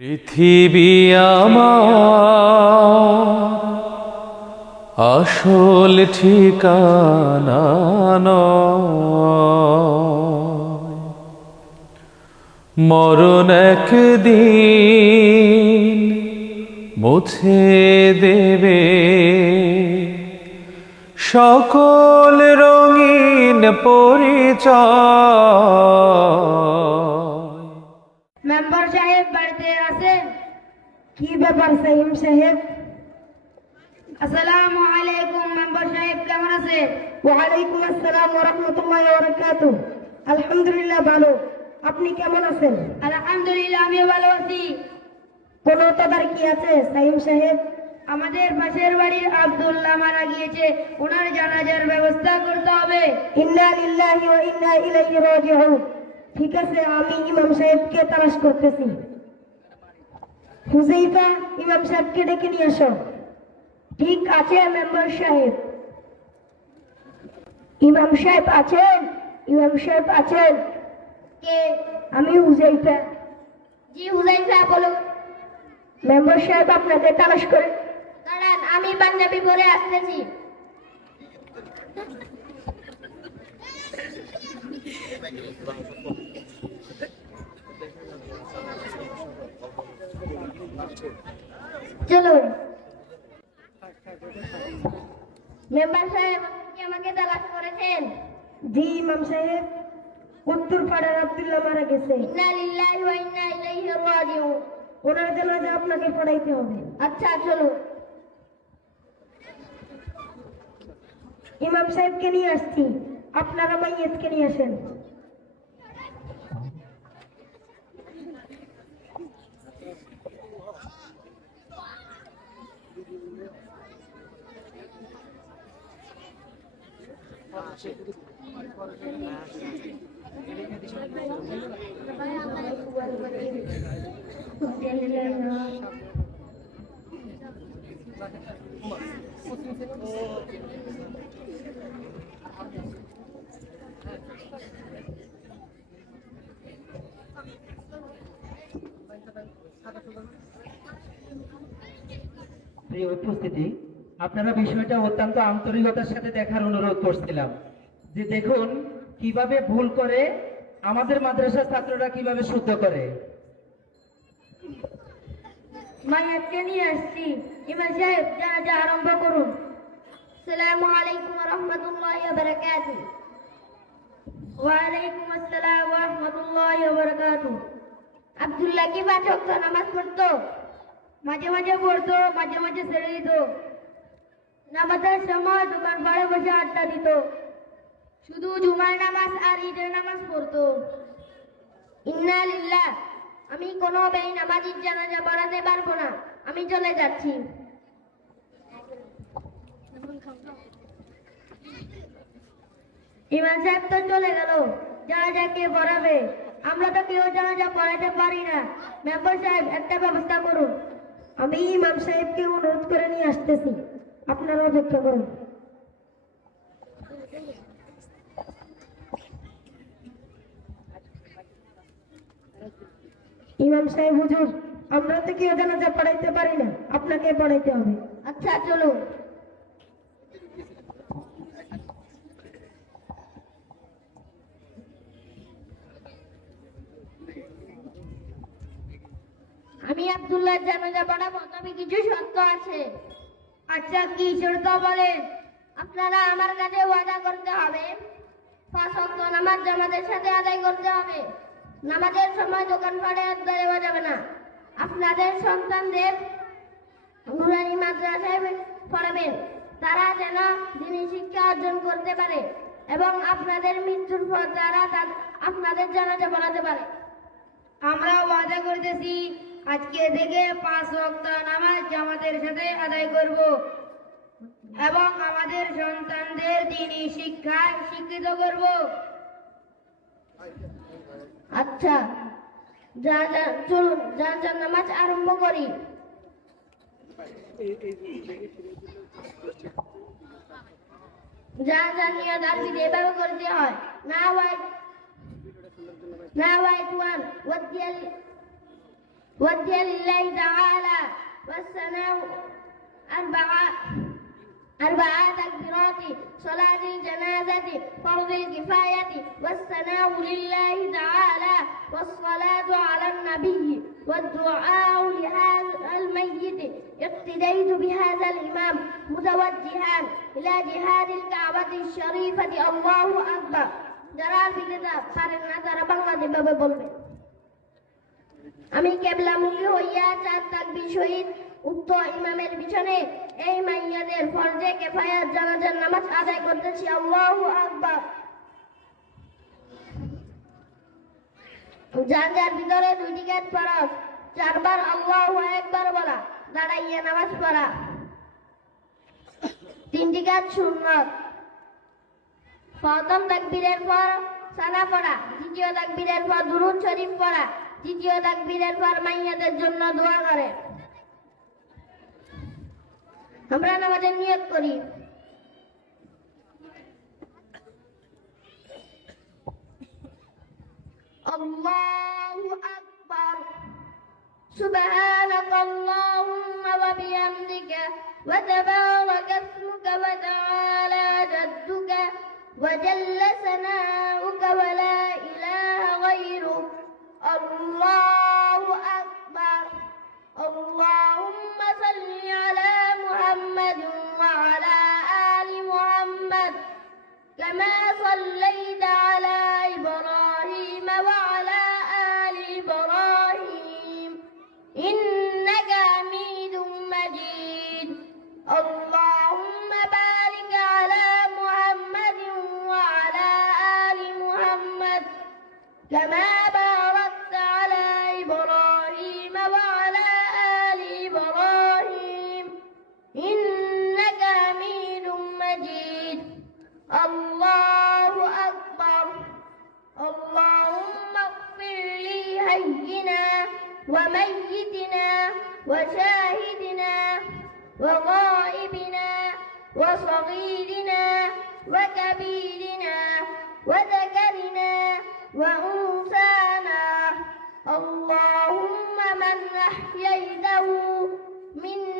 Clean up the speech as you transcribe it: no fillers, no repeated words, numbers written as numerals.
পৃথিবী আমার আসল ঠিকানা নয়, মরণ একদিন মুছে দেবে সকল রঙিন পরিচয়। মেম্বার সাহেব বাড়িতে আছেন? কি ব্যাপার সাহিম সাহেব? আসসালামু আলাইকুম। মেম্বার সাহেব কেমন আছেন? ওয়ালাইকুম আসসালাম ওয়া রাহমাতুল্লাহি ওয়া বারাকাতুহু। আলহামদুলিল্লাহ ভালো। আপনি কেমন আছেন? আলহামদুলিল্লাহ আমিও ভালো আছি। কোনো তদারকি আছে সাহিম সাহেব? আমাদের পাশের বাড়ির আব্দুল্লাহ মারা গিয়েছে, ওনার জানাজার ব্যবস্থা করতে হবে। ইন্না লিল্লাহি ওয়া ইন্না ইলাইহি রাজিউন। ঠিক আছে, আমি ইমাম সাহেবকে তালাশ করতেছি। হুজাইফা, ইমাম সাহেবকে ডেকে নিয়ে আসো। ঠিক আছে মেম্বার সাহেব। ইমাম সাহেব আছেন? ইমাম সাহেব আছেন? কে? আমি হুজাইফা। জি হুজাইফা, বলো। মেম্বার সাহেব আপনাকে তালাশ করে। দাঁড়ান, আমি পাঞ্জাবি পরে আসতেছি। চলুন। মেম্বার সাহেব, আপনি কি আমাকে তালাশ করেছেন? জি ইমাম সাহেব, উত্তর পাড়ার আব্দুল্লাহ মারা গেছে। ইন্না লিল্লাহি ওয়া ইন্না ইলাইহি রাজিউন। ওনার জানাজা আপনাকে পড়াইতে হবে। আচ্ছা চলো। ইমাম সাহেবকে নিয়ে আসছি, আপনারা মাইয়াতকে নিয়ে আসেন। এই উপস্থিতি, আপনারা বিষয়টা অত্যন্ত আন্তরিকতার সাথে দেখার অনুরোধ করছিলাম যে দেখুন কিভাবে ভুল করে আমাদের মাদ্রাসার ছাত্ররা কিভাবে শুদ্ধ করে। মাইয়াতকে নিয়ে আসছি। ইমাম সাহেব জানাজা আরম্ভ করুন। আসসালামু আলাইকুম ওয়া রাহমাতুল্লাহি ওয়া বারাকাতুহু। ওয়া আলাইকুম আসসালাম ওয়া রাহমাতুল্লাহি ওয়া বারাকাতুহু। আব্দুল্লাহ কি পাঁচ ওয়াক্ত নামাজ পড়তো? মাঝে মাঝে পড়তো, মাঝে মাঝে ছেড়ে দিত। নামাজের সময় দোকান পাড়ে বসে আড্ডা দিত। শুধু জুমার নামাজ আর ঈদের নামাজ পড়তো। ইন্না লিল্লাহ, আমি কোনো বেনামাজির জানাজা পড়াতে পারবো না, আমি চলে যাচ্ছি। ইমাম সাহেব তো চলে গেল, জানাজা কে পড়াবে? আমরা তো কেউ জানাজা পড়াতে পারি না। মেম্বার সাহেব একটা ব্যবস্থা করুন। আমি ইমাম সাহেবকে অনুরোধ করে নিয়ে আসতেছি, আপনারা অপেক্ষা করুন। ইমাম সাহেব হুজুর, আমরা তো কেউ জানাজা পড়াইতে পারি না, আপনাকে পড়াইতে হবে। আচ্ছা চলো। আমি আব্দুল্লাহ জানাজা পড়াবো, তবে কিছু শর্ত আছে। আচ্ছা কি শর্ত বলেন? আপনারা আমার কাছে ওয়াদা করতে হবে, 5 ওয়াক্ত নামাজ জামাতের সাথে আদায় করতে হবে। নামাজের সময় দোকানপাটে আড্ডা দেওয়া যাবে না। আপনাদের সন্তানদের নুরানি মাদ্রাসায় পড়াবেন, তারা যেন দ্বীনি শিক্ষা অর্জন করতে পারে এবং আপনাদের মৃত্যুর পর তারা আপনাদের জানাজা পড়াতে পারে। আমরা ওয়াদা করতেছি, আজকে থেকে 5 ওয়াক্ত নামাজ জামাতের সাথে আদায় করব এবং আমাদের সন্তানদের দ্বীনি শিক্ষায় শিক্ষিত করব। আচ্ছা চলুন জানাজার নামাজ আরম্ভ করি। জানাজা নিয়ত আরবিতে এভাবে করতে হয়। নাওয়াইত ওয়ান ওয়াদিয়াল وجه لله تعالى والثناء أربع تكبيرات صلاة الجنازة فرض الكفاية والثناء لله تعالى والصلاة على النبي والدعاء لهذا الميت. اقتديت بهذا الإمام متوجها إلى جهاد الكعبة الشريفة. الله أكبر. যারা বিকেতা পারেন না তারা বাংলা যেভাবে বলবেন। আমি কেবলামুখী হইয়া চার তাকবীর সহিত উক্ত ইমামের পিছনে এই মাইয়াদের ফরজে কিফায়াত জানাজার নামাজ আদায় করতেছি। আল্লাহু আকবার। যার যার ভিতরে দুইটি কাজ ফরজ, চারবার আল্লাহু আকবার বলা, দাঁড়াইয়া নামাজ পড়া। তিনটি কাজ সুন্নত। প্রথম তাকবীরের পর সানা পড়া, দ্বিতীয় তাকবীরের পর দুরূদ শরীফ পড়া, তৃতীয় তাকবীরের পর মাইয়াদের জন্য দোয়া করে। আমরা নামাজের নিয়ত করি। আল্লাহু আকবার। سبحانك اللهم وبحمدك وتبارك اسمك وتعالى جدك وجل ثناؤك ولا إله غيرك. الله أكبر. اللهم صل على محمد وعلى آل محمد كما صليت على إبراهيم وعلى آل إبراهيم إنك حميد مجيد. اللهم بارك على محمد وعلى آل محمد كما باركت على إبراهيم وعلى آل إبراهيم إنك حميد مجيد. الله أكبر. اللهم اغفر لي حينا وميتنا وشاهدنا وغائبنا وصغيرنا وكبيرنا وذكرنا وأنثانا. اللهم من أحييته منا